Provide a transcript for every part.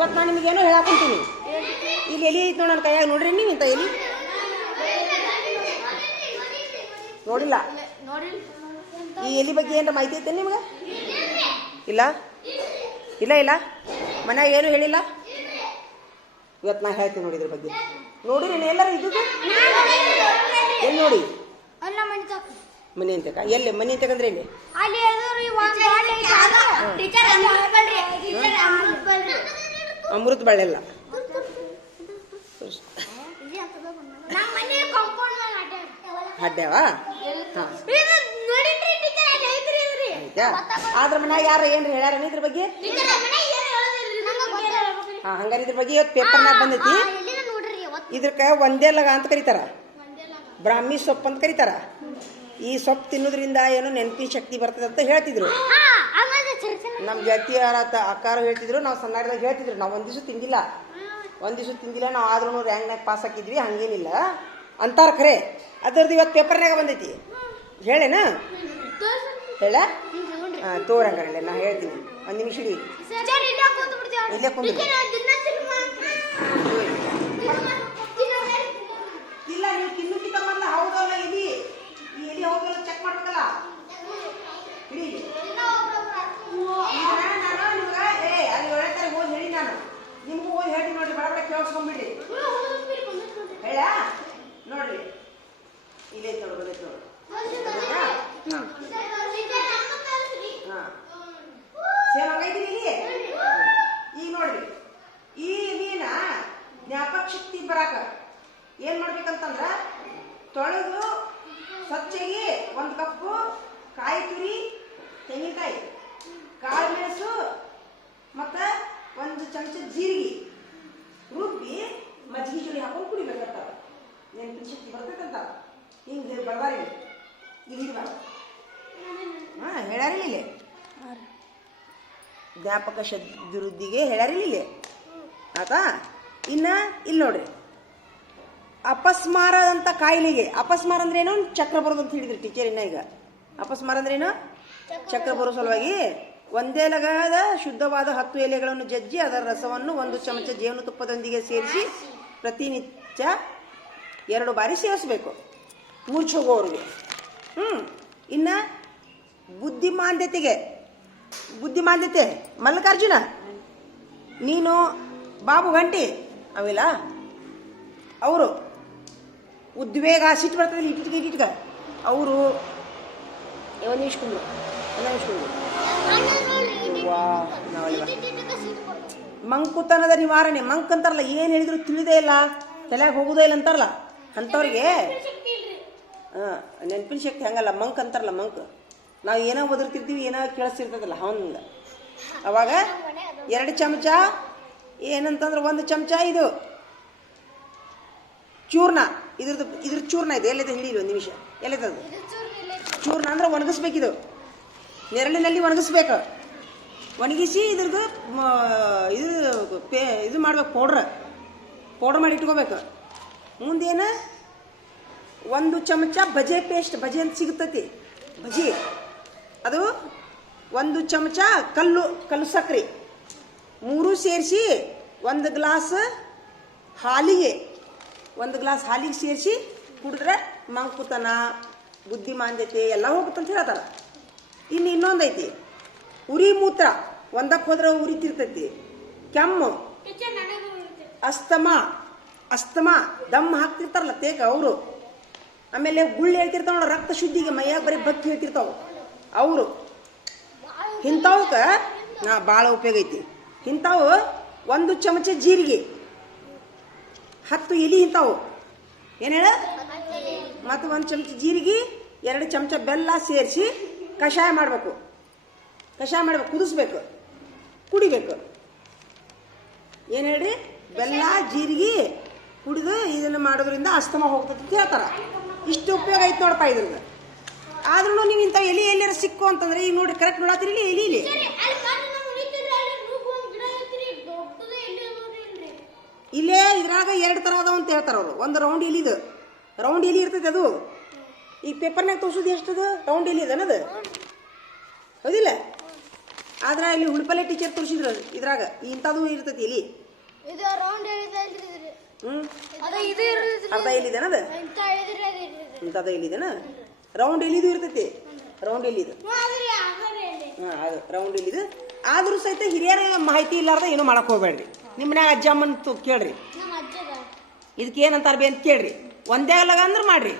ಇವತ್ತು ನಾನು ನಿಮಗೇನೋ ಹೇಳಾಕೊಂತೀನಿ. ಇಲ್ಲಿ ಎಲಿ ಐತಿ ನೋಡಿ ನನ್ನ ಕೈಯಾಗ, ನೋಡ್ರಿ ನೀವು ಇಂಥ ಎಲಿ ನೋಡಿಲ್ಲ. ಈ ಎಲಿ ಬಗ್ಗೆ ಏನಾರ ಮಾಹಿತಿ ಐತೆ ನಿಮ್ಗೆ? ಇಲ್ಲ ಇಲ್ಲ ಇಲ್ಲ ಮನ್ಯಾಗ ಏನು ಹೇಳಿಲ್ಲ. ಇವತ್ತು ನಾ ಹೇಳ್ತೀನಿ ನೋಡಿ ಇದ್ರ ಬಗ್ಗೆ. ನೋಡಿರಿ ಎಲ್ಲರೂ ಇದ್ದು ಎಲ್ಲಿ ನೋಡಿ ಮನೆ ಅಂತಕ ಎಲ್ಲಿ ಮನೆ ಅಂತಕಂದ್ರೆ ಎಲ್ಲಿ ಅಮೃತ ಬಳ್ಳೆಲ್ಲ ಅಡ್ಡವಾ ಆದ್ರ ಮನ್ಯಾಗ ಯಾರು ಏನ್ರಿ ಹೇಳ್ಯಾರ ಇದ್ರ ಬಗ್ಗೆ? ಹಂಗಾರ ಇದ್ರ ಬಗ್ಗೆ ಇವತ್ತು ಪೇಪರ್ನಾಗ ಬಂದೈತಿ. ಇದಕ್ಕ ಒಂದೇ ಲಗ ಅಂತ ಕರೀತಾರ, ಬ್ರಾಹ್ಮಿ ಸೊಪ್ಪು ಅಂತ ಕರೀತಾರ. ಈ ಸೊಪ್ಪು ತಿನ್ನೋದ್ರಿಂದ ಏನೋ ನೆನಪಿನ ಶಕ್ತಿ ಬರ್ತದೆ ಅಂತ ಹೇಳ್ತಿದ್ರು. ನಮ್ಮ ಜಾತಿಯರ ಅಕ್ಕಾರ ಹೇಳ್ತಿದ್ರು, ನಾವು ಸಣ್ಣದಾಗ ಹೇಳ್ತಿದ್ರು. ನಾವು ಒಂದ್ ದಿವಸ ತಿಂದಿಲ್ಲ ನಾವು, ಆದ್ರೂ ರ್ಯಾಂಕ್ನಾಗ ಪಾಸ್ ಹಾಕಿದ್ವಿ, ಹಂಗೇನಿಲ್ಲ ಅಂತಾರ ಖರೆ. ಅದ್ರದ್ದು ಇವತ್ತು ಪೇಪರ್ನಾಗ ಬಂದೈತಿ. ಹೇಳೇನ ಹೇಳ? ತೋರಂಗಾರಲ್ಲ, ನಾ ಹೇಳ್ತೀನಿ. ಒಂದು ನಿಮಿಷ ಇಲ್ಲೇ ಕುಂದ್ರಿ. ಇಲ್ಲ ನೀವು ತಿನ್ನಕ್ಕಿಂತ ಮೊದಲ ಹೌದಲ್ಲ ಎಲಿ, ಈ ಎಲಿ ಹೌದಲ್ಲ ಚೆಕ್ ಮಾಡ್ಬೇಕಲ್ಲ. ಇಡೀ ನಾನು ನಿಮ್ಗೆ ಅಲ್ಲಿ ಹೇಳ್ತಾರೆ ಹೋಗಿ ಹೇಳಿ, ನಾನು ನಿಮ್ಗೂ ಹೋಗಿ ಹೇಳಿ ನೋಡ್ರಿ, ಬಡ ಬಡ ಕೇಳಿಸ್ಕೊಂಡ್ಬಿಡಿ. ಹೇಳ ನೋಡ್ರಿ, ಇಲ್ಲೇ ನೋಡು, ಬಂದೈತೆ ನೋಡು. ಈಗ ನೋಡ್ರಿ, ಈ ಎಲಿನ ಜ್ಞಾಪಕ ಶಕ್ತಿ ಬರಾಕ ಏನ್ ಮಾಡ್ಬೇಕಂತಂದ್ರ, ತೊಳೆದು ಸ್ವಚ್ಛಗಿ 1 ಕಪ್ಪು ಕಾಯಿ ತುರಿ, ತೆಂಗಿನಕಾಯಿ, ಕಾಳು ಮೆಣಸು ಮತ್ತ 1 ಚಮಚ ಜೀರಿಗೆ ರುಬ್ಬಿ ಮಜ್ಜಿಗೆ ಜೋಡಿ ಹಾಕೊಂಡು ಕುಡಿಬೇಕಂತ. ನೆನಪಿನ ಶಕ್ತಿ ಬರ್ತೈತಂತ. ಹಿಂಗೆ ಬರ್ದಾರಿ ಇಲ್ಲಿ ಹೇಳ್ಯಾರಿಲ್ಲ ಇಲ್ಲಿ ಜ್ಞಾಪಕ ಅಭಿವೃದ್ಧಿಗೆ ಹೇಳ್ಯಾರಿಲ್ಲ ಇಲ್ಲಿ ಆತಾ. ಇನ್ನ ಇಲ್ಲಿ ನೋಡ್ರಿ, ಅಪಸ್ಮಾರ ಅಂತ ಕಾಯಿಲೆಗೆ, ಅಪಸ್ಮಾರ ಅಂದ್ರೆ ಏನು? ಚಕ್ರ ಬರೋದು ಅಂತ ಹೇಳಿದ್ರಿ ಟೀಚರ್. ಇನ್ನ ಈಗ ಅಪಸ್ಮಾರ ಅಂದ್ರೆ ಏನು? ಚಕ್ರ ಬರೋ ಸಲುವಾಗಿ ಒಂದೇ ಲಗದ ಶುದ್ಧವಾದ 10 ಎಲೆಗಳನ್ನು ಜಜ್ಜಿ ಅದರ ರಸವನ್ನು 1 ಚಮಚ ಜೇನು ತುಪ್ಪದೊಂದಿಗೆ ಸೇರಿಸಿ ಪ್ರತಿನಿತ್ಯ 2 ಬಾರಿ ಸೇವಿಸಬೇಕು ಮೂರ್ಛೆ ಹೋಗೋರಿಗೆ. ಇನ್ನ ಬುದ್ಧಿಮಾಂದ್ಯತೆ ಮಲ್ಲಿಕಾರ್ಜುನ, ನೀನು ಬಾಬು ಗಂಟಿ ಅವಿಲ್ಲ ಅವರು ಉದ್ವೇಗ ಸಿಟ್ಟು ಬರ್ತದೆ ಇಟ್ಕ ಅವರು ಒಂದು ನಿಮಿಷ ಮಂಕುತನದ ನಿವಾರಣೆ. ಮಂಕ್ ಅಂತಾರಲ್ಲ, ಏನು ಹೇಳಿದ್ರು ತಿಳಿದೇ ಇಲ್ಲ, ತಲೆಯಾಗ ಹೋಗೋದೇ ಇಲ್ಲ ಅಂತಾರಲ್ಲ ಅಂಥವ್ರಿಗೆ ನೆನಪಿನ ಶಕ್ತಿ ಹಂಗಲ್ಲ. ಮಂಕ್ ಅಂತಾರಲ್ಲ, ಮಂಕ್ ನಾವು ಏನೋ ಒದರ್ತಿರ್ತೀವಿ, ಏನೋ ಕೇಳಿಸ್ತಿರ್ತದಲ್ಲ ಹಂಗೆ. ಅವಾಗ 2 ಚಮಚ ಏನಂತಂದ್ರೆ 1 ಚಮಚ ಇದು ಚೂರ್ಣ, ಇದ್ರ ಚೂರ್ಣ ಇದೆ. ಎಲ್ಲಿದೆ ಹಿಡೀರಿ, 1 ನಿಮಿಷ. ಎಲ್ಲಿದ್ದದು ಚೂರ್ಣ ಅಂದ್ರೆ ಒಣಗಿಸ್ಬೇಕಿದು, ನೆರಳಿನಲ್ಲಿ ಒಣಗಿಸ್ಬೇಕು. ಒಣಗಿಸಿ ಇದ್ರದ್ದು ಇದು ಮಾಡ್ಬೇಕು, ಪೌಡ್ರ್ ಮಾಡಿ ಇಟ್ಕೋಬೇಕು. ಮುಂದೇನು 1 ಚಮಚ ಬಜೆ ಪೇಸ್ಟ್, ಬಜೆ ಅಂತ ಸಿಗುತ್ತೈತಿ ಬಜಿ, ಅದು 1 ಚಮಚ ಕಲ್ಲು ಸಕ್ಕರೆ 3 ಸೇರಿಸಿ 1 ಗ್ಲಾಸ್ ಹಾಲಿಗೆ ಸೇರಿಸಿ ಕುಡಿದ್ರೆ ಮಂಕುತನ, ಬುದ್ಧಿಮಾಂದ್ಯತೆ ಎಲ್ಲ ಹೋಗುತ್ತಂತ ಹೇಳ್ತಾರ. ಇನ್ನೊಂದೈತಿ ಉರಿ ಮೂತ್ರ, ಒಂದಕ್ಕೆ ಹೋದ್ರೆ ಉರಿತಿರ್ತೈತಿ. ಕೆಮ್ಮು, ಅಸ್ತಮಾ ದಮ್ ಹಾಕ್ತಿರ್ತಾರಲ್ಲ ತೇಕ ಅವರು. ಆಮೇಲೆ ಗುಳ್ಳು ಹೇಳ್ತಿರ್ತಾವ ನೋಡ, ರಕ್ತ ಶುದ್ಧಿಗೆ ಮೈಯಾಗ ಬರೀ ಬಕ್ಕಿ ಹೇಳ್ತಿರ್ತಾವ ಅವರು. ಇಂಥವಕ್ಕೆ ಭಾಳ ಉಪಯೋಗ ಐತಿ. ಇಂಥವು 1 ಚಮಚ ಜೀರಿಗೆ, 10 ಎಲೆ ಇಂಥವು ಏನು ಹೇಳ, ಮತ್ತು 1 ಚಮಚ ಜೀರಿಗೆ, 2 ಚಮಚ ಬೆಲ್ಲ ಸೇರಿಸಿ ಕಷಾಯ ಮಾಡಬೇಕು, ಕುದಿಸ್ಬೇಕು, ಕುಡಿಬೇಕು. ಏನು ಹೇಳ್ರಿ, ಬೆಲ್ಲ ಜೀರಿಗೆ ಕುಡಿದು ಇದನ್ನು ಮಾಡೋದ್ರಿಂದ ಅಸ್ತಮ ಹೋಗ್ತದೆ ಅಂತ ಹೇಳ್ತಾರ. ಇಷ್ಟು ಉಪಯೋಗ ಐತೆ ನೋಡಪ್ಪ ಇದ್ರದ್ದು. ಆದ್ರೂ ನೀವು ಇಂಥ ಎಲಿ ಎಲ್ಲಾರ ಸಿಕ್ಕು ಅಂತಂದ್ರೆ, ಈಗ ನೋಡ್ರಿ ಕರೆಕ್ಟ್ ನೋಡತ್ತೀರಿ ಎಲಿ ಇಲ್ಲೇ ಇದ್ರಾಗ 2 ಥರ ಅದಾವ ಅಂತ ಹೇಳ್ತಾರ ಅವರು. ಒಂದು ರೌಂಡ್ ಎಲಿ ಇರ್ತೈತೆ, ಅದು ಈ ಪೇಪರ್ನಾಗ ತೋರ್ಸೋದು ಎಷ್ಟದು ರೌಂಡ್ ಎಲಿ ಅದನ್ನದು ಹೌದಿಲ್ಲ. ಆದ್ರೆ ಇಲ್ಲಿ ಹುಡುಪಲೆ ಟೀಚರ್ ತೋರಿಸಿದ್ರು ಇದ್ರಾಗ ಇಂಥದ್ದು ಇರ್ತೈತಿ ಇಲ್ಲಿ ಇದು ರೌಂಡ್ ಅರ್ಧ ಇಲ್ಲಿದೇನದ ಇಂಥದ ಇಲ್ಲಿದೇನ ರೌಂಡ್ ಇಲ್ಲಿದು ಇರ್ತೈತಿ ರೌಂಡ್ ಇಲ್ಲಿದು ಅದು ರೌಂಡ್ ಇಲ್ಲಿದು ಆದ್ರೂ ಸಹಿತ ಹಿರಿಯರ ಮಾಹಿತಿ ಇಲ್ಲಾರ್ದ ಏನು ಮಾಡಕ್ ಹೋಗ್ಬೇಡ್ರಿ ನಿಮ್ಮ ಮನ್ಯಾಗ ಅಜ್ಜಮ್ಮನ್ ಕೇಳ್ರಿ ಇದಕ್ಕೆ ಏನಂತಾರ ಬಿ ಅಂತ ಕೇಳ್ರಿ ಒಂದೇ ಲಗ ಅಂದ್ರೆ ಮಾಡ್ರಿ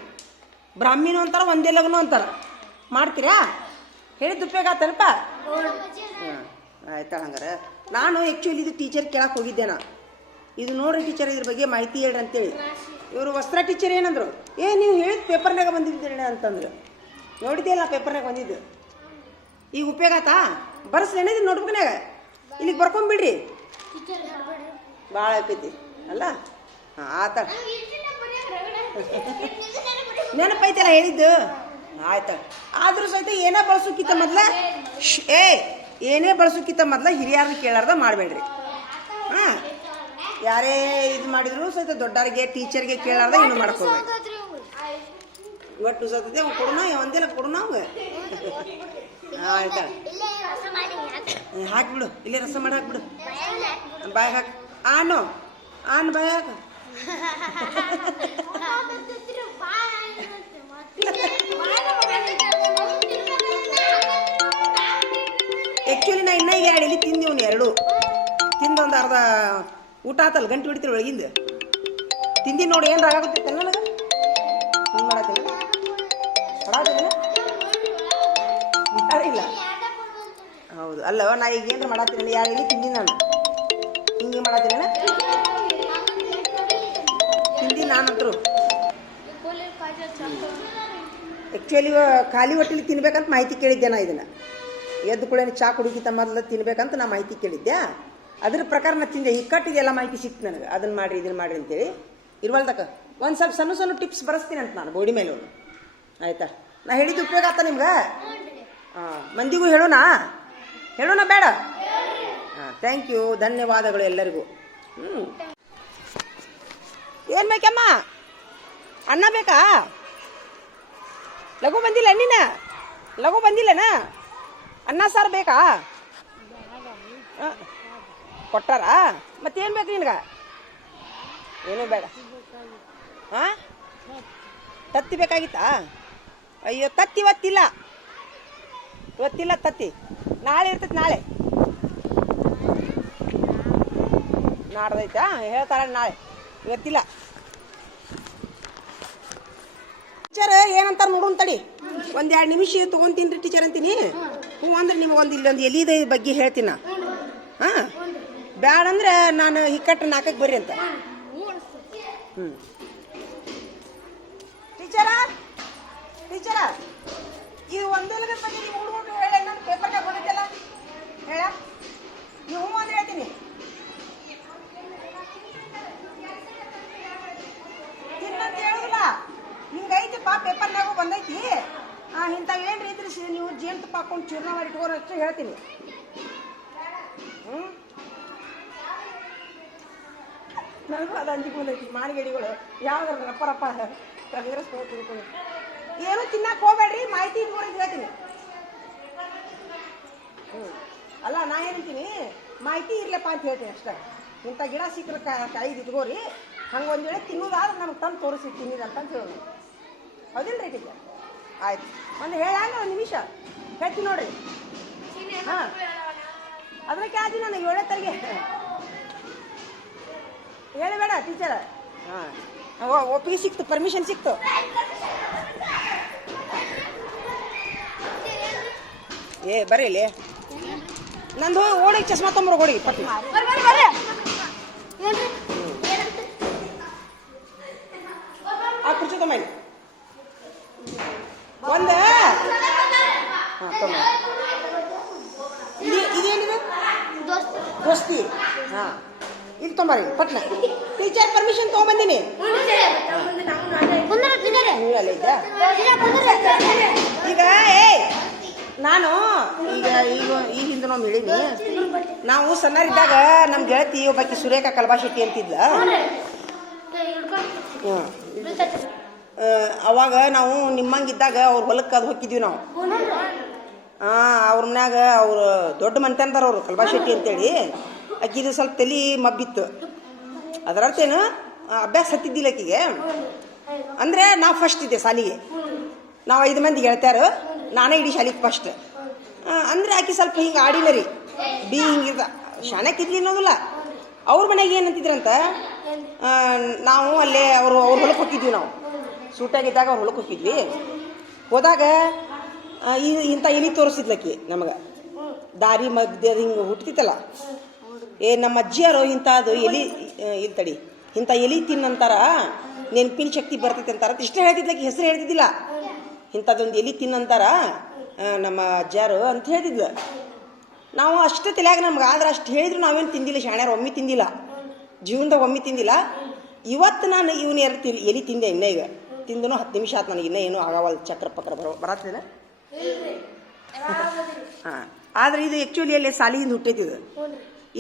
ಬ್ರಾಹ್ಮೀನು ಅಂತಾರ ಒಂದೇ ಲಗನು ಅಂತಾರ ಮಾಡ್ತೀರಾ ಹೇಳಿದ್ದು ಉಪಯೋಗ ಆತನಪ್ಪ ಆಯ್ತಾ ಹಂಗಾರೆ ನಾನು ಆ್ಯಕ್ಚುಲಿ ಇದು ಟೀಚರ್ ಕೇಳಕ್ಕೆ ಹೋಗಿದ್ದೆ ನಾ ಇದು ನೋಡ್ರಿ ಟೀಚರ್ ಇದ್ರ ಬಗ್ಗೆ ಮಾಹಿತಿ ಹೇಳ್ರಿ ಅಂತೇಳಿ ಇವರು ವಸ್ತ್ರ ಟೀಚರ್ ಏನಂದ್ರು ನೀವು ಹೇಳಿದ ಪೇಪರ್ನಾಗ ಬಂದಿದ್ದೀರಿ ಅಂತಂದ್ರು ನೋಡಿದ್ಯಲ್ಲ ಪೇಪರ್ನಾಗ ಬಂದಿದ್ದು ಈಗ ಉಪಯೋಗ ಆತಾ ಬರ್ಸ್ಲೇನ ಇದು ನೋಟ್ಬುಕ್ನಾಗ ಇಲ್ಲಿಗೆ ಬರ್ಕೊಂಬಿಡ್ರಿ ಭಾಳ ಆಕೈತಿ ಅಲ್ಲ ಹಾಂ ಆತ ನೆನಪೈತಲ್ಲ ಹೇಳಿದ್ದು ಆಯ್ತ ಆದ್ರೂ ಸಹಿತ ಏನೇ ಬಳಸೋಕ್ಕಿಂತ ಮೊದ್ಲ ಏನೇ ಬಳಸೋಕ್ಕಿಂತ ಮೊದ್ಲ ಹಿರಿಯರನ್ನ ಕೇಳಾರ್ದ ಮಾಡಬೇಡ್ರಿ ಹಾಂ ಯಾರೇ ಇದು ಮಾಡಿದ್ರು ಸಹಿತ ದೊಡ್ಡರಿಗೆ ಟೀಚರ್ಗೆ ಕೇಳಾರ್ದ ಏನು ಮಾಡ್ಕೋಬೇಕು ಇವತ್ತು ಸತತೆ ಅವ್ನು ಕೊಡೋಣ ಒಂದೇನ ಕೊಡೋಣ ಅವಂಗ ಆಯ್ತಾ ಹಾಕ್ಬಿಡು ಇಲ್ಲಿ ರಸ ಮಾಡಿ ಹಾಕ್ಬಿಡು ಬಾಯ್ ಹಾಕಿ ಆನು ಬಾಯ್ ಹಾಕ ಆ್ಯಕ್ಚುಲಿ ನಾ ಇನ್ನೂ ಈಗ ಇಲ್ಲಿ ತಿಂದಿವ್ನು ಎರಡು ತಿಂದೊಂದು ಅರ್ಧ ಊಟ ಆತಲ್ಲ ಗಂಟು ಹಿಡಿತೀರಿ ಒಳಗಿಂದ ತಿಂದಿ ನೋಡಿ ಏನು ರಾಗ ಗೊತ್ತಿತ್ತಲ್ಲ ನನಗೆ ಹಿಂಗೆ ಮಾಡತ್ತೀನಿ ಇಲ್ಲ ಹೌದು ಅಲ್ಲವ ನಾ ಈಗ ಏನಾರ ಮಾಡತ್ತೀನಿ ಯಾರು ಇಲ್ಲಿ ತಿಂದಿನಿ ನಾನು ಹಿಂಗೆ ಮಾಡತ್ತೀನಿ ತಿಂದಿ ನಾನಂತರು ಆ್ಯಕ್ಚುಲಿ ಖಾಲಿ ಹೊಟ್ಟೆಲಿ ತಿನ್ಬೇಕಂತ ಮಾಹಿತಿ ಕೇಳಿದ್ದೆ ನಾ ಇದನ್ನು ಎದ್ದು ಕೂಡ ಚಾ ಕುಡಿಕಿತ ಮೊದಲು ತಿನ್ಬೇಕಂತ ನಾ ಮಾಹಿತಿ ಕೇಳಿದ್ದೆ ಅದ್ರ ಪ್ರಕಾರ ನಾ ತಿಂದೆ ಇಕ್ಕಟ್ಟಿಗೆಲ್ಲ ಮಾಹಿತಿ ಸಿಕ್ತು ನನಗೆ ಅದನ್ನು ಮಾಡಿರಿ ಇದನ್ನು ಮಾಡಿರಿ ಅಂತೇಳಿ ಇರುವಲ್ದಕ್ಕ ಒಂದು ಸ್ವಲ್ಪ ಸಣ್ಣ ಸಣ್ಣ ಟಿಪ್ಸ್ ಬರೆಸ್ತೀನಿ ಅಂತ ನಾನು ಬೋಡಿ ಮೇಲೆ ಆಯ್ತಾ ನಾ ಹೇಳಿದ್ದು ಉಪಯೋಗ ಆತ ನಿಮ್ಗೆ ಹಾಂ ಮಂದಿಗೂ ಹೇಳೋಣ ಬೇಡ ಹಾಂ ಥ್ಯಾಂಕ್ ಯು ಧನ್ಯವಾದಗಳು ಎಲ್ಲರಿಗೂ ಏನು ಬೇಕಮ್ಮ ಅನ್ನ ಬೇಕಾ ಲಘು ಬಂದಿಲ್ಲ ನೀನ ಲಘು ಬಂದಿಲ್ಲನಾ ಅನ್ನ ಸಾರು ಬೇಕಾ ಕೊಟ್ಟಾರ ಮತ್ತೇನು ಬೇಕು ನಿನ್ಗ ಏನೂ ಬೇಡ ಹಾಂ ತತ್ತಿ ಬೇಕಾಗಿತ್ತಾ ಅಯ್ಯೋ ತತ್ತಿ ಇವತ್ತಿಲ್ಲ ತತ್ತಿ ನಾಳೆ ಇರ್ತೈತಿ ನಾಳೆ ನಾಡ್ದೈತಾ ಹೇಳ್ತಾರ ನಾಳೆ ಇವತ್ತಿಲ್ಲ ಟೀಚರ್ ಏನಂತಾರ ನೋಡೋಣ ತಡಿ ಒಂದೆರಡು ನಿಮಿಷ ತೊಗೊಂತೀನಿ ರೀ ಟೀಚರ್ ಅಂತೀನಿ ಹ್ಞೂ ಅಂದ್ರೆ ನಿಮಗೊಂದು ಇಲ್ಲೊಂದು ಎಲಿದ ಬಗ್ಗೆ ಹೇಳ್ತೀನಿ ಹಾಂ ಬ್ಯಾಡ ಅಂದ್ರೆ ನಾನು ಹಿಕ್ಕಟ್ಟು ನಾಲ್ಕಕ್ಕೆ ಬರ್ರಿ ಅಂತ ಟೀಚರ ಇದು ಒಂದೇ ಬಗ್ಗೆ ನೀವು ಹುಡುಗರು ಹೇಳ ನಾನು ಪೇಪರ್ನಾಗ ಬಂದಿದ್ದಲ್ಲ ಹೇಳ ನೀವು ಹ್ಞೂ ಅಂದ್ರೆ ಹೇಳ್ತೀನಿ ತಿನ್ನಂತ ಹೇಳುದಿಲ್ಲ ನಿಮ್ಗೆ ಐತಿಪ್ಪ ಪೇಪರ್ನಾಗೂ ಬಂದೈತಿ ಇಂಥವು ಏನು ಇದ್ರಿ ನೀವು ಜೇನುತುಪ್ಪ ಹಾಕೊಂಡು ಚೂರ್ಣ ಮಾಡಿ ಇಟ್ಕೋರು ಅಷ್ಟೇ ಹೇಳ್ತೀನಿ ನನಗೂ ಅದು ಅಂಜಿಕೆ ಬಂದೈತಿ ಮಾರಿಗಡಿಗಳು ಯಾವ್ದಾರ ರಪ್ಪ ರಪ್ಪ ತಿಳ್ಕೊಂಡು ಏನು ತಿನ್ನಕ್ಕೆ ಹೋಗ್ಬೇಡ್ರಿ ಮಾಹಿತಿ ಇಟ್ಕೊಂಡು ಹೇಳ್ತೀನಿ ಅಲ್ಲ ನಾ ಏನಂತೀನಿ ಮಾಹಿತಿ ಇರ್ಲಪ್ಪ ಅಂತ ಹೇಳ್ತೀನಿ ಅಷ್ಟೇ ಇಂಥ ಗಿಡ ಸಿಕ್ಕರೆ ಕಾಯ್ದು ಇಟ್ಕೋರಿ ಹಂಗೆ ಒಂದು ವೇಳೆ ತಿನ್ನೋದಾದ್ರೆ ನಮ್ಗೆ ತಂದು ತೋರಿಸಿ ತಿನ್ನಿರಿ ಅಂತ ಹೇಳೋದು ಹೌದಿಲ್ಲ ರೀ ಟೀಚರ್ ಆಯ್ತು ಒಂದು ಹೇಳಂಗ ಒಂದು ನಿಮಿಷ ಹೇಳ್ತೀನಿ ನೋಡ್ರಿ ಹಾಂ ಅದಕ್ಕೆ ಆದಿ ನನಗೆ 7ನೇ ತಾರೀಕಿಗೆ ಹೇಳಬೇಡ ಟೀಚರ್ ಹಾಂ ಒಪ್ಪಿಗೆ ಸಿಕ್ತು ಪರ್ಮಿಷನ್ ಸಿಕ್ತು ಬರ್ರಿ ಇಲ್ಲಿ ನಂದು ಓಡಿಗೆ ಚಸ್ಮಾ ತೊಂಬರೋ ಓಡಿಗೆ ಪಟ್ಟಿ ಆ ಕುರ್ಚಿ ತೊಂಬ ಒಂದು ಹಾಂ ತೊಂಬ ಇದೇನಿದೆ ದೋಸ್ತಿ ಹಾಂ ಇಲ್ಲಿ ತೊಂಬರಿ ಪಟ್ನ ಟೀಚರ್ ಪರ್ಮಿಷನ್ ತೊಗೊಂಬಂದಿನಿ ಈಗ ನಾನು ಈಗ ಈ ಹಿಂದೆ ನಾವು ಹೇಳಿನಿ ನಾವು ಸಣ್ಣರಿದ್ದಾಗ ನಮ್ಮ ಗೆಳತಿ ಒಬ್ಬಾಕಿ ಸುರೇಖಾ ಕಲ್ಬಾಶೆಟ್ಟಿ ಅಂತಿದ್ಲ ಅವಾಗ ನಾವು ನಿಮ್ಮಂಗಿದ್ದಾಗ ಅವ್ರ ಹೊಲಕ್ಕೆ ಅದು ಹೋಗಿದ್ವಿ ನಾವು ಅವ್ರ ಮ್ಯಾಗ ಅವ್ರು ದೊಡ್ಡ ಮಂತ್ಯಂತಾರ ಅವರು ಕಲ್ಬಾ ಶೆಟ್ಟಿ ಅಂತೇಳಿ ಆಕಿದು ಸ್ವಲ್ಪ ತಲೆ ಮಬ್ಬಿತ್ತು. ಅದರರ್ಥ ಏನು ಅಭ್ಯಾಸ ಹತ್ತಿದ್ದಿಲ್ಲ ಆಕಿಗೆ. ಅಂದರೆ ನಾವು ಫಸ್ಟ್ ಇದ್ದೆ ಶಾಲಿಗೆ, ನಾವು 5 ಮಂದಿ ಗೆಳತ್ಯಾರು, ನಾನೇ ಇಡೀ ಶಾಲಿಗೆ ಫಸ್ಟ್. ಅಂದರೆ ಆಕಿ ಸ್ವಲ್ಪ ಹಿಂಗೆ ಆಡಿಲ್ಲ ರೀ, ಹಿಂಗಿರ್ದ ಶಾಣಕ್ಕಿದ್ಲಿ ಅನ್ನೋದಿಲ್ಲ. ಅವ್ರ ಮನೆಗೆ ಏನಂತಿದ್ರಂತ, ನಾವು ಅಲ್ಲೇ ಅವ್ರ ಹೊಲಕ್ಕೆ ಹೋಗಿದ್ವಿ. ನಾವು ಸೂಟಾಗಿದ್ದಾಗ ಅವ್ರ ಹೊಲಕ್ಕೆ ಹೋಗಿದ್ವಿ. ಹೋದಾಗ ಇಂಥ ಎಲಿ ತೋರಿಸಿದ್ಲಕ್ಕಿ ನಮಗೆ, ದಾರಿ ಮಧ್ಯದ ಹಿಂಗೆ ಹುಟ್ಟಿತ್ತಲ್ಲ. ನಮ್ಮ ಅಜ್ಜಿಯರು ಇಂಥದ್ದು ಎಲಿ ತಡಿ ಇಂಥ ಎಲಿ ತಿನ್ನಂತಾರ, ನೆನಪಿನ ಶಕ್ತಿ ಬರ್ತೈತೆ ಅಂತಾರ ಇಷ್ಟೇ ಹೇಳ್ತಿದ್ಲಕ್ಕಿ, ಹೆಸರು ಹೇಳ್ತಿದ್ದಿಲ್ಲ. ಇಂಥದ್ದೊಂದು ಎಲಿ ತಿನ್ನಂತಾರ ನಮ್ಮ ಅಜ್ಜಾರು ಅಂತ ಹೇಳ್ತಿದ್ಲು. ನಾವು ಅಷ್ಟು ತಲೆಯಾಗ ನಮ್ಗೆ ಆದ್ರೆ ಅಷ್ಟು ಹೇಳಿದ್ರು ನಾವೇನು ತಿಂದಿಲ್ಲ, ಶಾಣ್ಯಾರು ಒಮ್ಮೆ ತಿಂದಿಲ್ಲ, ಜೀವನದಾಗ ಒಮ್ಮೆ ತಿಂದಿಲ್ಲ. ಇವತ್ತು ನಾನು ಇವನು ಎಲಿ ತಿಂದೆ, ಇನ್ನೂ ಈಗ ತಿಂದನು 10 ನಿಮಿಷ ಆಯ್ತು ನನಗೆ, ಇನ್ನೂ ಏನೂ ಆಗವಲ್ಲ, ಚಕ್ರ ಪಕ್ರ ಬರತ್ತಿಲ್ಲ. ಹಾಂ, ಆದರೆ ಇದು ಆ್ಯಕ್ಚುಲಿ ಅಲ್ಲಿ ಸಾಲಿಯಿಂದ ಹುಟ್ಟೈತಿದು.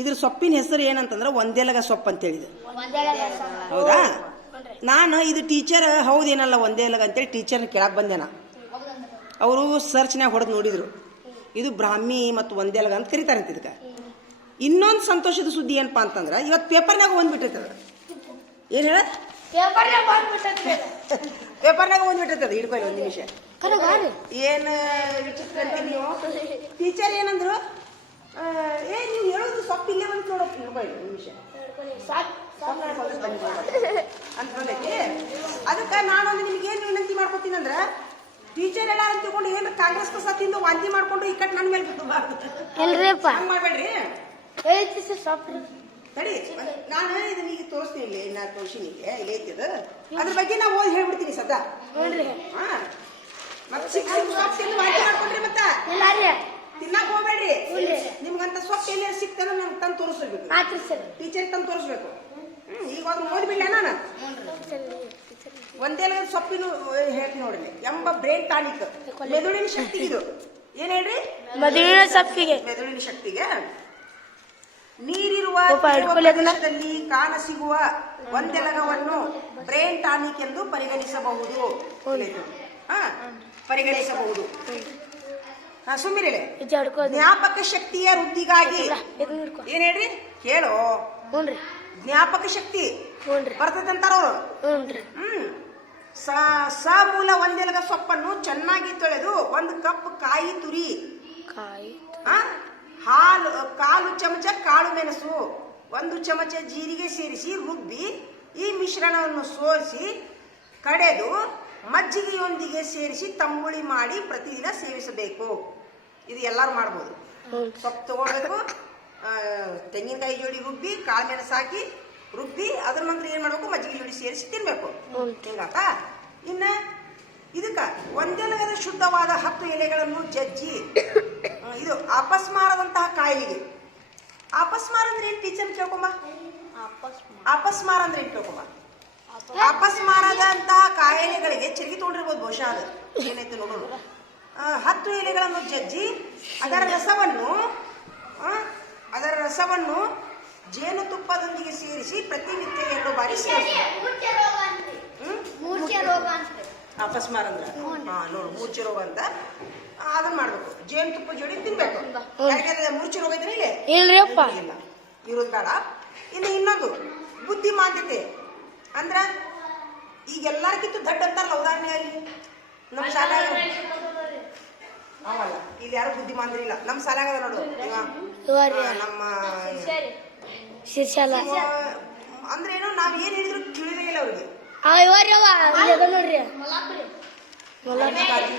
ಇದ್ರ ಸೊಪ್ಪಿನ ಹೆಸರು ಏನಂತಂದ್ರೆ ಒಂದೆಲಗ ಸೊಪ್ಪು ಅಂತೇಳಿದೆ. ಹೌದಾ? ನಾನು ಇದು ಟೀಚರ್ ಹೌದೇನಲ್ಲ ಒಂದೇಲಗ ಅಂತೇಳಿ ಟೀಚರ್ನ ಕೇಳಕ್ಕೆ ಬಂದೇನ. ಅವರು ಸರ್ಚ್ನಾಗ ಹೊಡೆದು ನೋಡಿದ್ರು, ಇದು ಬ್ರಾಹ್ಮಿ ಮತ್ತು ಒಂದೇಲಗ ಅಂತ ಕರೀತಾರಂತ ಇದಕ್ಕೆ. ಇನ್ನೊಂದು ಸಂತೋಷದ ಸುದ್ದಿ ಏನಪ್ಪ ಅಂತಂದ್ರೆ ಇವತ್ತು ಪೇಪರ್ನಾಗ ಬಂದ್ಬಿಟ್ಟೈತದ. ಏನು ಹೇಳ? ಪೇಪರ್ನಾಗ ಬಂದ್ಬಿಟ್ಟೈತದ. ಹಿಡ್ಕೊಳ್ಳಿ 1 ನಿಮಿಷ. ಏನು ವಿಚಿತ್ರ ಅಂತೀವಿ ನೀವು? ಟೀಚರ್ ಏನಂದ್ರು, ನೀವು ಹೇಳೋದು ಸೊಪ್ಪು ಇಲ್ಲೇ ಬಂದು ನೋಡೋಕೆ. ಹಿಡ್ಕೊಳ್ಳಿ 1 ನಿಮಿಷ ಅಂತ ಬಂದೈತಿ. ಅದಕ್ಕೆ ನಾನೊಂದು ನಿಮ್ಗೆ ಏನು ವಿನಂತಿ ಮಾಡ್ಕೊತೀನಿ ಅಂದ್ರೆ, ಟೀಚರ್ ಎಲ್ಲ ಅಂತ ತಿಳ್ಕೊಂಡು ಏನು ಕಾಂಗ್ರೆಸ್ ಕಸ ತಿಂದು ವಾಂತಿ ಮಾಡ್ಕೊಂಡು ಈ ಕಟ್ ನನ್ನ ಮೇಲೆ ಬಿಟ್ಟು ಮಾಡ್ಬೇಡ್ರಿ. ತಡಿ, ನಾನು ಇದನ್ನ ಈಗ ತೋರಿಸ್ತೀನಿ. ಇಲ್ಲಿ ನಾ ತೋರಿಸಿನಿಗೆ ಇಲ್ಲಿ ಐತಿದ, ಅದ್ರ ಬಗ್ಗೆ ನಾವು ಓದಿ ಹೇಳ್ಬಿಡ್ತೀನಿ ಸದಾ. ಮತ್ತೆ ವಾಂತಿ ಮಾಡ್ಕೊಂಡ್ರಿ ಮತ್ತೆ ತಿನ್ನಕ್ ಹೋಗ್ಬೇಡ್ರಿ. ನಿಮ್ಗಂತ ಸೊಪ್ಪು ಎಲ್ಲಿ ಸಿಗ್ತಾನೋ ನಮ್ಗೆ ತಂದು ತೋರಿಸ್ಬೇಕು, ಟೀಚರ್ ತಂದು ತೋರಿಸ್ಬೇಕು. ಈಗ ಅದ್ರ ಓದ್ಬಿಡ್ಲ ನಾನು. ಒಂದೇಲಗ ಸೊಪ್ಪಿನ ಹೇಳ್ತೀನಿ ನೋಡ್ರಿ, ಎಂಬ ಬ್ರೈನ್ ಟಾನಿಕ್, ಮೆದುಳಿನ ಶಕ್ತಿಗೆ ಇದು. ಏನ್ ಹೇಳ್ರಿ? ಮೆದುಳಿನ ಶಕ್ತಿಗೆ. ನೀರಿರುವ ಪ್ರದೇಶದಲ್ಲಿ ಕಾಣಸಿಗುವ ಒಂದೆಲಗವನ್ನು ಬ್ರೈನ್ ಟಾನಿಕ್ ಎಂದು ಪರಿಗಣಿಸಬಹುದು. ಪರಿಗಣಿಸಬಹುದು. ಸುಮ್ಮಿರಲೆ. ಜ್ಞಾಪಕ ಶಕ್ತಿಯ ವೃದ್ಧಿಗಾಗಿ ಏನ್ ಹೇಳ್ರಿ? ಕೇಳು. ಜ್ಞಾಪಕ ಶಕ್ತಿ ಬರ್ತದೆ ಅಂತಾರ ಅವರು. ಮೂಲ ಒಂದೆಲಗ ಸೊಪ್ಪನ್ನು ಚೆನ್ನಾಗಿ ತೊಳೆದು 1 ಕಪ್ ಕಾಯಿ ತುರಿ, ಹಾಲು 1/4 ಚಮಚ ಕಾಳು ಮೆಣಸು, 1 ಚಮಚ ಜೀರಿಗೆ ಸೇರಿಸಿ ರುಬ್ಬಿ ಈ ಮಿಶ್ರಣವನ್ನು ಸೋರಿಸಿ ಕಡೆದು ಮಜ್ಜಿಗೆಯೊಂದಿಗೆ ಸೇರಿಸಿ ತಂಬುಳಿ ಮಾಡಿ ಪ್ರತಿದಿನ ಸೇವಿಸಬೇಕು. ಇದು ಎಲ್ಲರೂ ಮಾಡ್ಬೋದು. ಸೊಪ್ಪು ತಗೊಳ್ಬೇಕು, ತೆಂಗಿನಕಾಯಿ ಜೋಡಿ ರುಬ್ಬಿ, ಕಾಳು ಮೆಣಸು ಹಾಕಿ ರುಬ್ಬಿ ಅದ್ರ ನಂತರ ಏನ್ ಮಾಡ್ಬೇಕು? ಮಜ್ಜಿಗೆ ಜೋಡಿ ಸೇರಿಸಿ ತಿನ್ಬೇಕು. ಹಿಂಗಾತ. ಇನ್ನ ಇದಕ್ಕ ಒಂದೆಲಗದ ಶುದ್ಧವಾದ 10 ಎಲೆಗಳನ್ನು ಜಜ್ಜಿ, ಇದು ಅಪಸ್ಮಾರದಂತಹ ಕಾಯಿಲೆಗೆ. ಅಪಸ್ಮಾರ ಅಂದ್ರೆ ಏನ್ ಟೀಚರ್ ಕೇಳ್ಕೊಂಬ? ಅಪಸ್ಮಾರ ಅಂದ್ರೆ ಏನ್ ಕೇಳ್ಕೊಂಬ? ಅಪಸ್ಮಾರದಂತಹ ಕಾಯಿಲೆಗಳಿಗೆ ಚರ್ಗಿ ತಗೊಂಡಿರ್ಬೋದು ಬಹುಶಃ. ಅದು ಏನೈತೆ ನೋಡೋಣ. 10 ಎಲೆಗಳನ್ನು ಜಜ್ಜಿ ಅದರ ರಸವನ್ನು ಜೇನುತುಪ್ಪದೊಂದಿಗೆ ಸೇರಿಸಿ ಪ್ರತಿನಿತ್ಯ 2 ಬಾರಿ ಅಪಸ್ಮಾರ ಅಂದ್ರೆ ನೋಡು, ಮೂರ್ಛೆ ರೋಗ ಅಂತ. ಅದನ್ನ ಮಾಡ್ಬೇಕು, ಜೇನುತುಪ್ಪ ಜೋಡಿ ತಿನ್ಬೇಕು. ಯಾಕಂದ್ರೆ ಮೂರ್ಛೆ ರೋಗ ಇದ್ರೆ ಇಲ್ಲ ಇರೋದು ಬೇಡ. ಇನ್ನೊಂದು ಬುದ್ಧಿಮಾಂದ್ಯತೆ ಅಂದ್ರ ಈಗ ಎಲ್ಲಾರ್ಕಿಂತ ದಡ್ಡ ಅಂತಾರಲ್ಲ. ಉದಾಹರಣೆಯಾಗಿ ನಮ್ಮ ಶಾಲ್ಯಾಗ ಅವಲ್ಲ, ಇಲ್ಲಿ ಯಾರು ಬುದ್ಧಿಮಾಂದ್ರಿ ಇಲ್ಲ. ನಮ್ಮ ಶಾಲ್ಯಾಗ ನೋಡು, ನಮ್ಮ ಅಂದ್ರೆ ಏನೋ ನಾವ್ ಏನ್ ಹೇಳಿದ್ರು ತಿಳಿದೇ ಇಲ್ಲ ಅವ್ರಿಗೆ.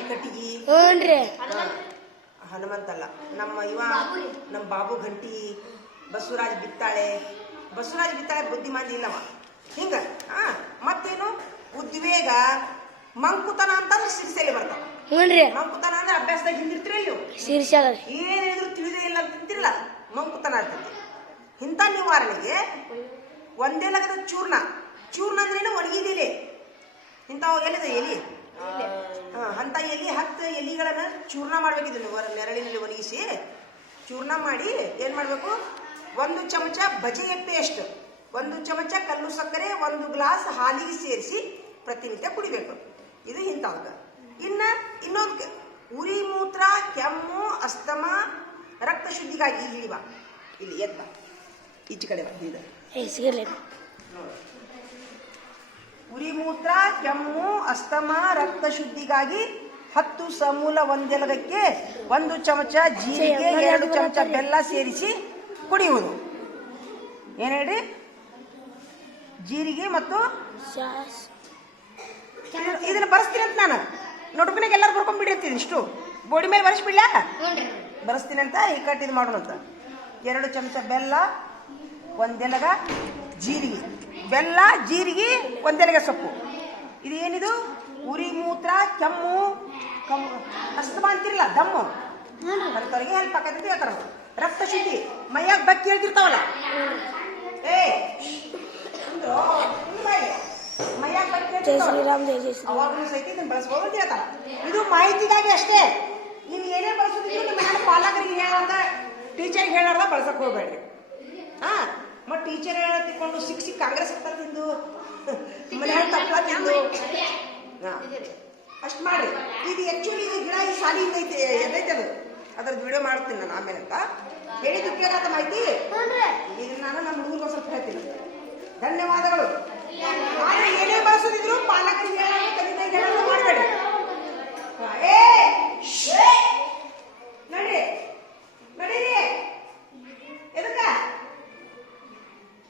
ಕಟ್ಟಿಗಿ ಹನುಮಂತಲ್ಲ, ನಮ್ಮ ಬಾಬು ಗಂಟಿ, ಬಸವರಾಜ್ ಬಿತ್ತಾಳೆ ಬುದ್ಧಿಮಾಂದ್ಯ ಇಲ್ಲವ. ಹಿಂಗ ಮತ್ತೇನು ಉದ್ವೇಗ, ಮಂಕುತನ ಅಂತಂದ್ರೆ ಶಿರ್ಸೆಲೆ ಬರ್ತಾವ. ಮಂಕುತನ ಅಂದ್ರೆ ಅಭ್ಯಾಸದಾಗ ಹಿಂದಿರ್ತೀರಿ ನೀವು, ಏನ್ ಹೇಳಿದ್ರು ತಿಳಿದೇ ಇಲ್ಲ ಅಂತಿರಲ್ಲ, ಮಂಕುತನ ಆಗ್ತೈತಿ. ಇಂಥ ನಿವಾರಣೆಗೆ ಒಂದೆಲಗದ ಚೂರ್ಣ ಅಂದ್ರೆ ಒಣಗಿದಿಲೆ. ಇಂಥವು ಎಲ್ಲಿದೆ ಎಲಿ, ಅಂತ ಎಲಿ 10 ಎಲಿಗಳನ್ನ ಚೂರ್ಣ ಮಾಡ್ಬೇಕಿದ್ರು. ನೆರಳಿನಲ್ಲಿ ಒಣಗಿಸಿ ಚೂರ್ಣ ಮಾಡಿ ಏನ್ ಮಾಡ್ಬೇಕು? 1 ಚಮಚ ಬಜೆಯ ಪೇಸ್ಟ್, 1 ಚಮಚ ಕಲ್ಲು ಸಕ್ಕರೆ, 1 ಗ್ಲಾಸ್ ಹಾಲಿಗೆ ಸೇರಿಸಿ ಪ್ರತಿನಿತ್ಯ ಕುಡಿಬೇಕು. ಇದು ಇಂಥವ್ಗ. ಇನ್ನೊಂದು ಉರಿ ಮೂತ್ರ ಕೆಮ್ಮು ಅಸ್ತಮ ರಕ್ತ ಶುದ್ಧಿಗಾಗಿ ಇಲ್ಲಿ ಇಳಿ ಬಾ, ಇಲ್ಲಿ ಎದ್ ಬಾ, ಈಚೆ ಕಡೆ ಬಾ. ಉರಿ ಮೂತ್ರ ಕೆಮ್ಮು ಅಸ್ತಮ ರಕ್ತ ಶುದ್ಧಿಗಾಗಿ 10 ಸಮೂಲ ಒಂದೆಲಗಕ್ಕೆ 1 ಚಮಚ ಜೀರಿಗೆ 2 ಚಮಚ ಬೆಲ್ಲ ಸೇರಿಸಿ ಕುಡಿಯುವುದು. ಏನು ಹೇಳ್ರಿ? ಜೀರಿಗೆ ಮತ್ತು ಇದನ್ನ ಬರೆಸ್ತೀನಿ ಅಂತ ನಾನು ನೋಟ್ಬುಕ್ನಾಗ ಎಲ್ಲರೂ ಬರ್ಕೊಂಡ್ಬಿಡಿ ಅಂತೀನಿ. ಇಷ್ಟು ಬೋಡಿ ಮೇಲೆ ಬರೆಸ್ಬಿಡ್ಲಾ? ಬರೆಸ್ತೀನಿ ಅಂತ ಈ ಕಟ್ ಇದು ಮಾಡೋಣ ಅಂತ. 2 ಚಮಚ ಬೆಲ್ಲ, 1 ಎಲಗ ಜೀರಿಗೆ, ಬೆಲ್ಲ ಜೀರಿಗೆ 1 ಎಲಗ ಸೊಪ್ಪು. ಇದು ಏನಿದು? ಉರಿ ಮೂತ್ರ ಕೆಮ್ಮು ಅಸ್ತಮ ಅಂತಿರಲ್ಲ, ದಮ್ಮು ಅಂತವ್ರಿಗೆ ಹೆಲ್ಪ್ ಆಕೈತಿ ಹೇಳ್ತಾರ. ರಕ್ತ ಶುದ್ಧಿ, ಮೈಯಾಗ ಬಕ್ಕಿ ಹೇಳ್ತಿರ್ತಾವಲ್ಲ, ಮೈಯಾಗ ಬಕ್ಕಿ ಅವಾಗೂ ಸಹಿತ ಇದನ್ನ ಬಳಸ್ಬೋದು ಅಂತ ಹೇಳ್ತಾರ. ಇದು ಮಾಹಿತಿಗಾಗಿ ಅಷ್ಟೇ. ನೀವು ಏನೇ ಬಳಸೋದಿದ್ರು ನಿಮ್ಮ ಮನೆ ಪಾಲಕರಿಗೆ ಹೇಳೋದ, ಟೀಚರ್ಗೆ ಹೇಳೋದ ಬಳಸಕ್ ಹೋಗ್ಬೇಡ್ರಿ. ಹಾ, ಮತ್ತು ಟೀಚರ್ ಹೇಳ ತಿಳ್ಕೊಂಡು ಸಿಕ್ಕಿ ಕಾಂಗ್ರೆಸ್ ಅಂತ ತಿಂದು ಮನೆ ತಪ್ಪ ತಿಂದು ಅಷ್ಟು ಮಾಡ್ರಿ. ಇದು ಆಕ್ಚುಲಿ ಇದು ಗಿಡ ಈ ಸಾಲಿಯಿಂದ ಐತಿ, ಎದೈತೆ ಅದು, ಅದ್ರದ್ದು ವಿಡಿಯೋ ಮಾಡ್ತೀನಿ ನಾನು ಆಮೇಲೆ ಅಂತ ಹೇಳಿದ್ದು. ಕೇಳತ್ತ ಮಾಹಿತಿ ಇದನ್ನ ನಾನು ನಮ್ಮ ಹುಡುಗರು ಸ್ವಲ್ಪ ಹೇಳ್ತೀನಿ. ಧನ್ಯವಾದಗಳು. ಆದ್ರೆ ಏನೇ ಬಳಸೋದಿದ್ರು ಪಾಲಕರಿಗೆ ಹೇಳೋದು, ತಂದೆ ತಾಯಿಗೆ ಹೇಳೋದು ಮಾಡಬೇಡಿ. ನಡ್ರಿ ನಡೀರಿ, ಎದಕ್ಕ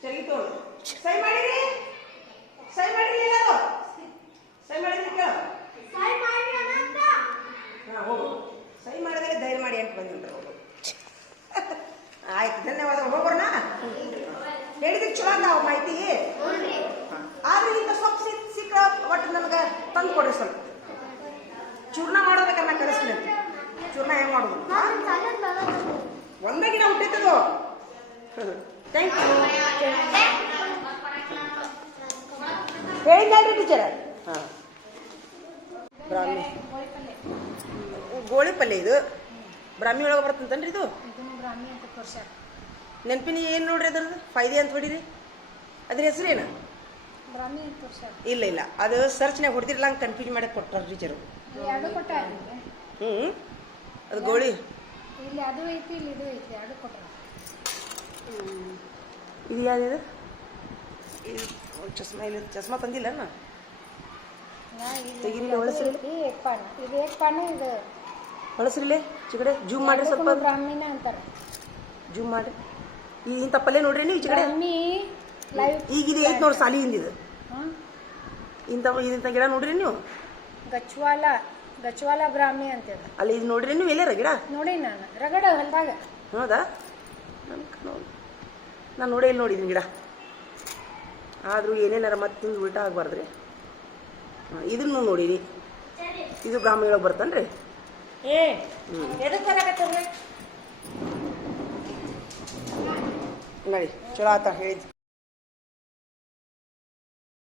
ಚಲಿ ತೋಳು ಸೈ ಮಾಡಿರಿ, ಸೈ ಮಾಡಿರಿ, ಎಲ್ಲರೂ ಸೈ ಮಾಡಿದ್ರಿ ಕೇಳು. ಹೋಗು, ಸೈ ಮಾಡಿದ್ರೆ ಧೈರ್ಯ ಮಾಡಿ ಅಂತ ಬಂದಿಲ್ಲ. ಹೋಗು, ಆಯ್ತು, ಧನ್ಯವಾದಗಳು. ಹೋಗೋಣ. ಹೇಳಿದಕ್ಕೆ ಚಲೋ ನಾವು ಮಾಹಿತಿ. ಆದ್ರೆ ಇಂಥ ಸೊಪ್ಪು ಸಿಕ್ಕ ಒಟ್ಟು ನಮ್ಗೆ ತಂದು ಕೊಡ್ರಿ. ಸ್ವಲ್ಪ ಚೂರ್ಣ ಮಾಡೋದಕ್ಕೆ ನಾ ಕಲಿಸ್ತೀನಿ ಅಂತ. ಚೂರ್ಣ ಹೆಂಗ್ ಮಾಡೋದು? ಒಂದೇ ಗಿಡ ಹುಟ್ಟಿತ್ತದು. Thank you. ಹೇಳಿದ್ರಿ ಟೀಚರ್? ಹಾಂ, ಬ್ರಾಹ್ಮಿ ಗೋಳಿ ಪಲ್ಯ. ಇದು ಬ್ರಾಹ್ಮಿ ಒಳಗೆ ಬರ್ತಂತನ್ರಿ ಇದು. ನೆನಪಿನ ಏನು ನೋಡ್ರಿ ಅದ್ರದ್ದು ಫಾಯ್ದೆ ಅಂತ ಹೊಡಿರಿ. ಅದ್ರ ಹೆಸರೇನು? ಇಲ್ಲ ಇಲ್ಲ, ಅದು ಸರ್ಚ್ನಾಗ ಹೊಡೆದಿರಲ್ಲ, ಹಂಗೆ ಕನ್ಫ್ಯೂಸ್ ಮಾಡಕ್ಕೆ ಕೊಟ್ಟಾರ ಟೀಚರು. ಅದು ಗೋಳಿ ಇದು ಯಾವ್ದು? ಇದು ಚಸ್ಮಾ ಇಲ್ಲ, ಚಸ್ಮಾ ತಂದಿಲ್ಲ ನಾ ತೆಗಿಲಿ. ಹೊಳಸ್ರಿ ಹೊಳಸ್ರಿಲೆ ಚಿಕಡೆ ಜೂಮ್ ಮಾಡ್ರಿ, ಸ್ವಲ್ಪ ಬ್ರಾಹ್ಮಣ ಅಂತಾರೆ. ಜೂಮ್ ಮಾಡ್ರಿ. ಇಂಥ ಪಲ್ಯ ನೋಡ್ರಿ ನೀವು ಈಚೆ ಕಡೆ. ಈಗ ಇದು ಐತೆ ನೋಡಿ ಸಾಲಿ ಹಿಂದಿದು. ಇಂಥ ಗಿಡ ನೋಡ್ರಿ ನೀವು. ಗಚ್ವಾಲ ಬ್ರಾಹ್ಮಿ ಅಂತೇಳಿ ಅಲ್ಲಿ ಇದು ನೋಡ್ರಿ ನೀವು. ಎಲ್ಲಾರ ಗಿಡ ನೋಡಿ ನಾನು ರಗಡ ಹೊಲ್ದಾಗ. ಹೌದಾ? ನಾನು ನೋಡೇ ಇಲ್ಲಿ ನೋಡಿದ್ದೀನಿ ಗಿಡ. ಆದರೂ ಏನೇನಾರ ಮತ್ತೆ ಉಲ್ಟಾ ಆಗಬಾರ್ದ್ರಿ. ಇದನ್ನು ನೋಡಿರಿ, ಇದು ಬ್ರಾಹ್ಮಿ ಒಳಗೆ ಬರ್ತನ್ರಿ. ನೋಡಿ ಚಲೋ ಆತ ಹೇಳಿದ್.